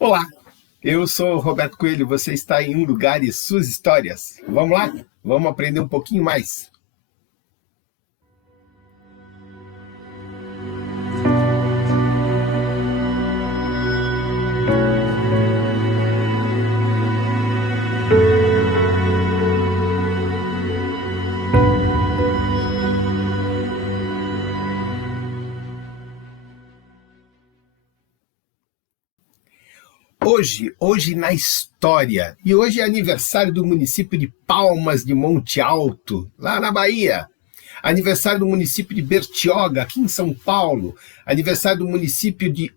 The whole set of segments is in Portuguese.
Olá, eu sou o Roberto Coelho, você está em Um Lugar e Suas Histórias. Vamos lá? Vamos aprender um pouquinho mais. Hoje na história, e hoje é aniversário do município de Palmas de Monte Alto, lá na Bahia. Aniversário do município de Bertioga, aqui em São Paulo. Aniversário do município de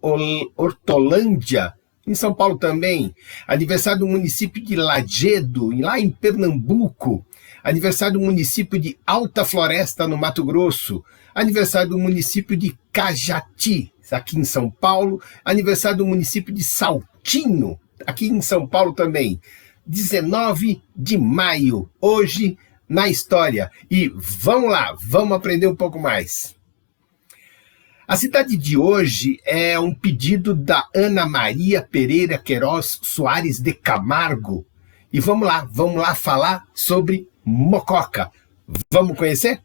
Hortolândia, em São Paulo também. Aniversário do município de Lagedo, lá em Pernambuco. Aniversário do município de Alta Floresta, no Mato Grosso. Aniversário do município de Cajati, aqui em São Paulo. Aniversário do município de Saltinho, aqui em São Paulo também. 19 de maio, hoje na história. E vamos lá, vamos aprender um pouco mais. A cidade de hoje é um pedido da Ana Maria Pereira Queiroz Soares de Camargo. E vamos lá falar sobre Mococa. Vamos conhecer?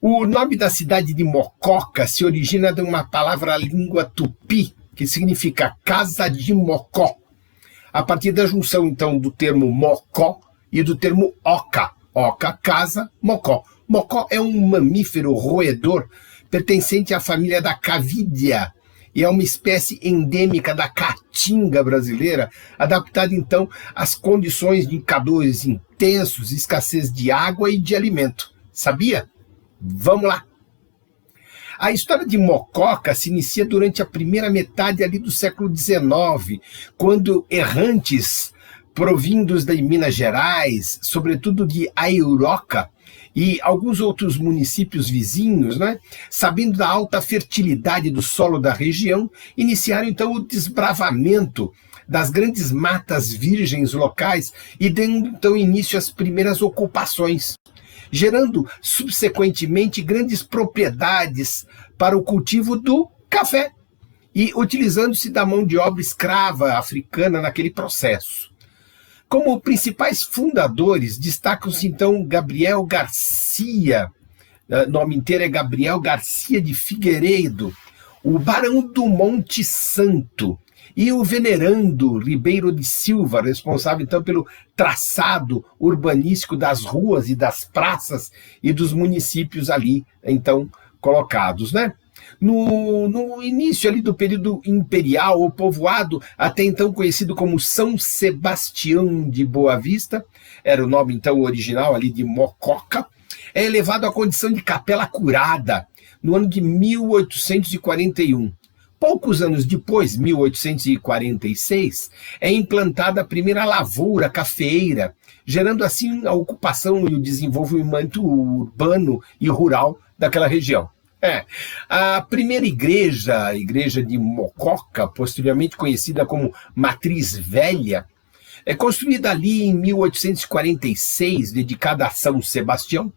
O nome da cidade de Mococa se origina de uma palavra língua tupi, que significa casa de Mocó, a partir da junção, então, do termo mocó e do termo oca. Oca, casa, mocó. Mocó é um mamífero roedor pertencente à família da Cavidia e é uma espécie endêmica da caatinga brasileira, adaptada, então, às condições de calores intensos, escassez de água e de alimento. Sabia? Vamos lá! A história de Mococa se inicia durante a primeira metade ali do século XIX, quando errantes provindos de Minas Gerais, sobretudo de Aiuroca, e alguns outros municípios vizinhos, sabendo da alta fertilidade do solo da região, iniciaram então o desbravamento das grandes matas virgens locais e dando então início às primeiras ocupações, gerando subsequentemente grandes propriedades para o cultivo do café e utilizando-se da mão de obra escrava africana naquele processo. Como principais fundadores, destacam-se então Gabriel Garcia, nome inteiro é Gabriel Garcia de Figueiredo, o Barão do Monte Santo, e o venerando Ribeiro de Silva, responsável então pelo traçado urbanístico das ruas e das praças e dos municípios ali então colocados, No início ali do período imperial, o povoado, até então conhecido como São Sebastião de Boa Vista, era o nome então original ali de Mococa, é elevado à condição de capela curada no ano de 1841. Poucos anos depois, 1846, é implantada a primeira lavoura cafeeira, gerando assim a ocupação e o desenvolvimento urbano e rural daquela região. A primeira igreja, a igreja de Mococa, posteriormente conhecida como Matriz Velha, é construída ali em 1846, dedicada a São Sebastião,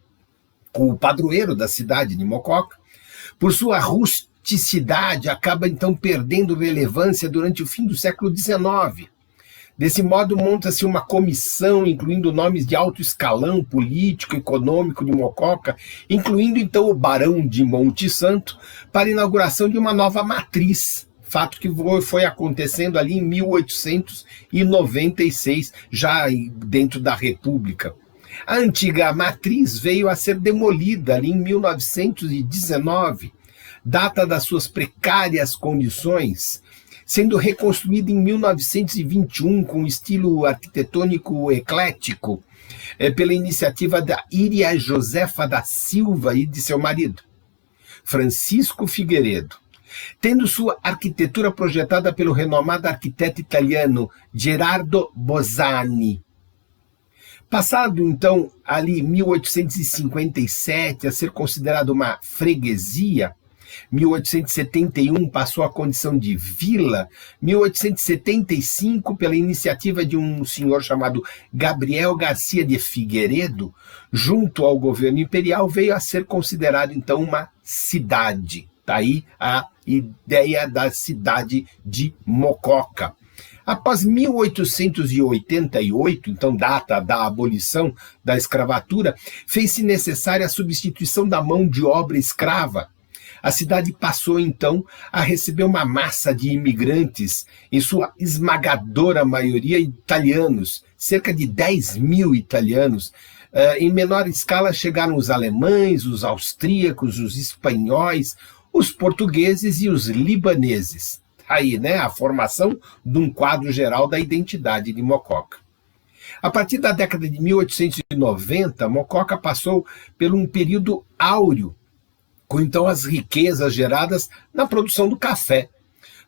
o padroeiro da cidade de Mococa. Por sua rusticidade, acaba então perdendo relevância durante o fim do século XIX. Desse modo, monta-se uma comissão, incluindo nomes de alto escalão político, econômico de Mococa, incluindo então o Barão de Monte Santo, para a inauguração de uma nova matriz, fato que foi acontecendo ali em 1896, já dentro da República. A antiga matriz veio a ser demolida ali em 1919, data das suas precárias condições, sendo reconstruída em 1921 com estilo arquitetônico eclético, pela iniciativa da Iria Josefa da Silva e de seu marido, Francisco Figueiredo, tendo sua arquitetura projetada pelo renomado arquiteto italiano Gerardo Bozzani. Passado, então, ali 1857 a ser considerado uma freguesia, 1871 passou a condição de vila, 1875, pela iniciativa de um senhor chamado Gabriel Garcia de Figueiredo, junto ao governo imperial, veio a ser considerado, então, uma cidade. Está aí a ideia da cidade de Mococa. Após 1888, então data da abolição da escravatura, fez-se necessária a substituição da mão de obra escrava. A cidade passou, então, a receber uma massa de imigrantes, em sua esmagadora maioria italianos, cerca de 10 mil italianos. Em menor escala chegaram os alemães, os austríacos, os espanhóis, os portugueses e os libaneses. Aí, né, a formação de um quadro geral da identidade de Mococa. A partir da década de 1890, Mococa passou por um período áureo, com então as riquezas geradas na produção do café,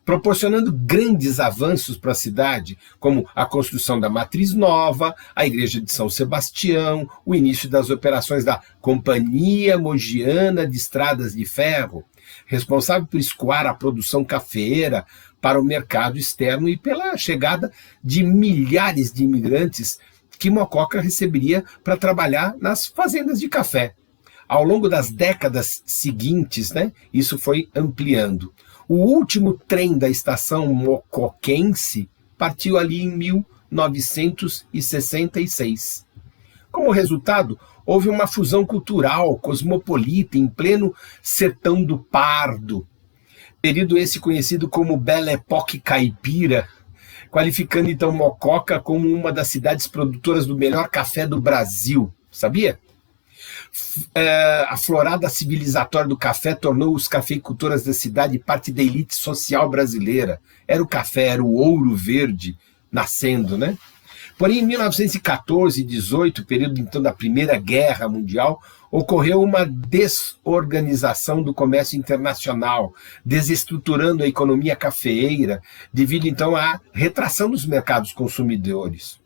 proporcionando grandes avanços para a cidade, como a construção da Matriz Nova, a Igreja de São Sebastião, o início das operações da Companhia Mogiana de Estradas de Ferro, responsável por escoar a produção cafeeira para o mercado externo e pela chegada de milhares de imigrantes que Mococa receberia para trabalhar nas fazendas de café. Ao longo das décadas seguintes, né, isso foi ampliando. O último trem da estação mocoquense partiu ali em 1966. Como resultado, houve uma fusão cultural, cosmopolita, em pleno sertão do Pardo, período esse conhecido como Belle Époque Caipira, qualificando então Mococa como uma das cidades produtoras do melhor café do Brasil, sabia? A florada civilizatória do café tornou os cafeicultores da cidade parte da elite social brasileira. Era o café, era o ouro verde nascendo, né? Porém, em 1914 e 18, período então da Primeira Guerra Mundial, ocorreu uma desorganização do comércio internacional, desestruturando a economia cafeeira, devido então à retração dos mercados consumidores.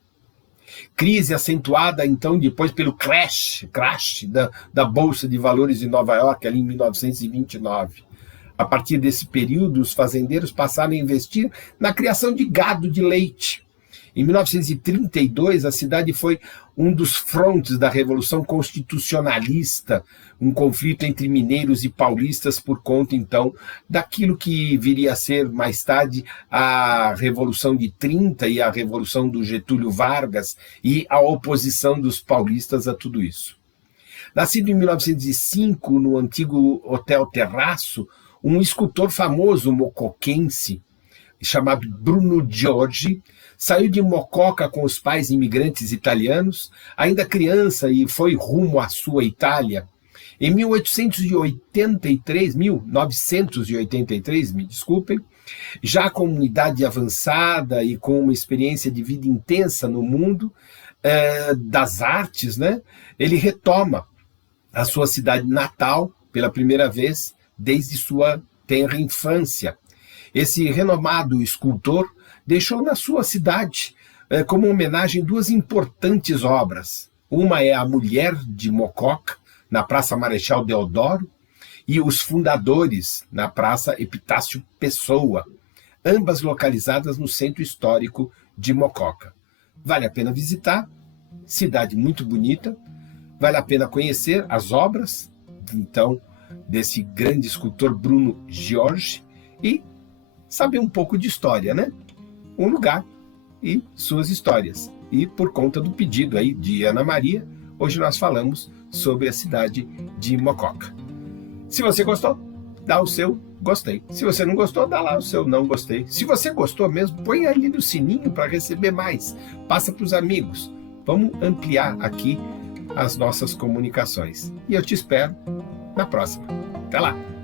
Crise acentuada, então, depois pelo crash da Bolsa de Valores de Nova York, ali em 1929. A partir desse período, os fazendeiros passaram a investir na criação de gado de leite. Em 1932, a cidade foi um dos frontes da Revolução Constitucionalista, um conflito entre mineiros e paulistas por conta, então, daquilo que viria a ser, mais tarde, a Revolução de 30 e a Revolução do Getúlio Vargas e a oposição dos paulistas a tudo isso. Nascido em 1905, no antigo Hotel Terraço, um escultor famoso mocoquense, chamado Bruno Giorgi, saiu de Mococa com os pais imigrantes italianos, ainda criança, e foi rumo à sua Itália. Em 1983, me desculpem, já com uma idade avançada e com uma experiência de vida intensa no mundo das artes, né, ele retoma a sua cidade natal pela primeira vez desde sua tenra infância. Esse renomado escultor deixou na sua cidade, como homenagem, duas importantes obras. Uma é A Mulher de Mococa, na Praça Marechal Deodoro, e Os Fundadores, na Praça Epitácio Pessoa, ambas localizadas no centro histórico de Mococa. Vale a pena visitar, cidade muito bonita, vale a pena conhecer as obras, então, desse grande escultor Bruno Giorgi e saber um pouco de história, né? Um lugar e suas histórias. E por conta do pedido aí de Ana Maria, hoje nós falamos sobre a cidade de Mococa. Se você gostou, dá o seu gostei. Se você não gostou, dá lá o seu não gostei. Se você gostou mesmo, põe ali no sininho para receber mais. Passa para os amigos. Vamos ampliar aqui as nossas comunicações. E eu te espero na próxima. Até lá!